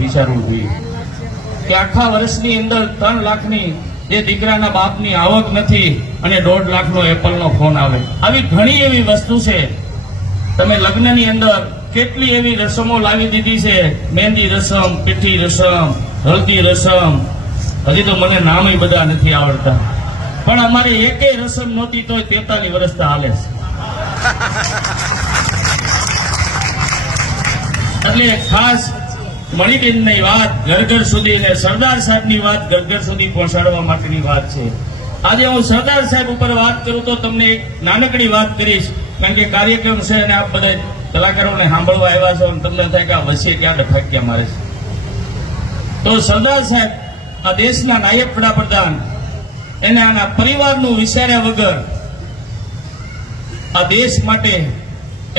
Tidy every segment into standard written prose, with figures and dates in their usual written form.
વિચારવું જોઈએ કે આખા વર્ષની અંદર 3 લાખની જે દીકરાના બાપની આવક નથી અને 1.5 લાખનો એપલનો ફોન આવે. આવી ઘણી એવી વસ્તુ છે. તમે લગ્નની અંદર કેટલી એવી રસમો લાવી દીધી છે. મહેંદી રસમ, પીઠી રસમ, હળદી રસમ, હજી તો મને નામ બધા નથી આવડતા, પણ અમારે એકેય રસમ નહોતી તો 43 વર્ષથી હાલે છે. એટલે ખાસ મણિબેનની વાત ઘર ઘર સુધી ને સરદાર સાહેબની વાત ઘર ઘર સુધી પહોંચાડવા માટેની વાત છે. આજે હું સરદાર સાહેબ ઉપર વાત કરું તો તમને એક નાનકડી વાત કરીશ, કારણ કે કાર્યક્રમ છે અને આપ બધા કલાકારોને સાંભળવા આવ્યા છો અને તમને થાય કે આ વચ્ચે ક્યાં ડફાક્યા મારે છે. તો સરદાર સાહેબ આ દેશના નાયબ વડાપ્રધાન એને આના પરિવારનું વિચાર્યા વગર આ દેશ માટે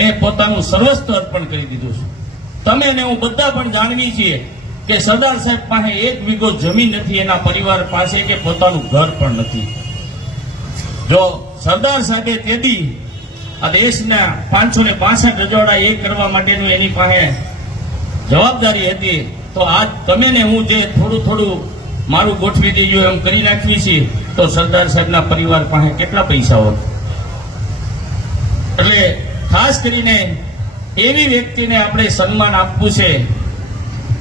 એ પોતાનું સર્વસ્વ અર્પણ કરી દીધું છે. તમે ને હું બધા પણ જાણવી છીએ કે સરદાર સાહેબ પાસે 1 વીઘો જમીન નથી, એના પરિવાર પાસે કે પોતાનું ઘર પણ નથી. જો સરદાર સાહેબે તેદી આ દેશના 565 રજવાડા એ કરવા માટેનું એની પાસે જવાબદારી હતી, તો આજ તમે ને હું જે થોડું થોડું મારું ગોઠવી દઈએ એમ કરી નાખીએ છીએ, તો સરદાર સાહેબના પરિવાર પાસે કેટલા પૈસા હોય. એટલે ખાસ કરીને એવી વ્યક્તિને આપણે સન્માન આપવું છે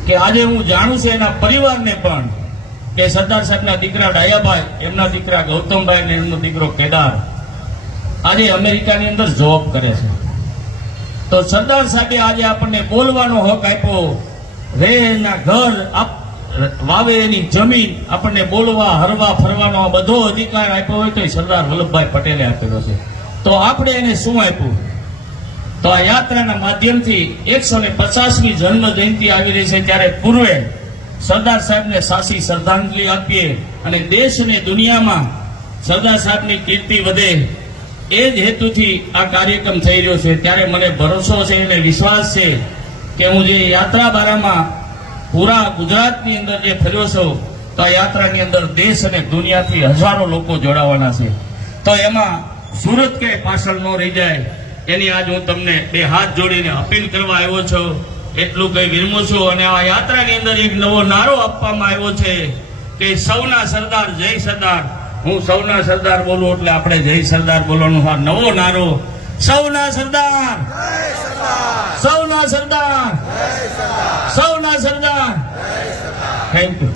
કે આજે હું જાણું છું એના પરિવારને પણ કે સરદાર સાહેબના દીકરા ડાયાભાઈ, એમના દીકરા ગૌતમભાઈ અને એમનો દીકરો કેદાર આજે અમેરિકાની અંદર જોબ કરે છે. તો સરદાર સાહેબે આજે આપણને બોલવાનો હક આપ્યો, રે એના ઘર, વાવે એની જમીન, આપણને બોલવા હરવા ફરવાનો બધો અધિકાર આપ્યો હોય તો સરદાર વલ્લભભાઈ પટેલે આપેલો છે. તો આપણે એને શું આપ્યું? તો આ યાત્રાના માધ્યમથી 150મી જન્મ જયંતિ આવી રહી છે, ત્યારે પૂર્વે સરદાર સાહેબને સાચી શ્રદ્ધાંજલિ આપીએ અને દેશ અને દુનિયામાં સરદાર સાહેબની કીર્તિ વધે એ જ હેતુથી આ કાર્યક્રમ થઈ રહ્યો છે. ત્યારે મને ભરોસો છે અને વિશ્વાસ છે કે હું જે યાત્રા બારામાં પૂરા ગુજરાતની અંદર જે ફર્યો છું, તો આ યાત્રાની અંદર દેશ અને દુનિયાથી હજારો લોકો જોડાવાના છે. તો એમાં સુરત કે પાછળ ન રહી જાય એની આજ હું તમને 2 હાથ જોડીને અપીલ કરવા આવ્યો છું. એટલું કઈ વિરમું છું. અને આ યાત્રાની અંદર એક નવો નારો આપવામાં આવ્યો છે કે સૌના સરદાર જય સરદાર. હું સૌના સરદાર બોલું એટલે આપણે જય સરદાર બોલવાનો આ નવો નારો. સૌના સરદાર, સૌના સરદાર, સૌના સરદાર. Thank you.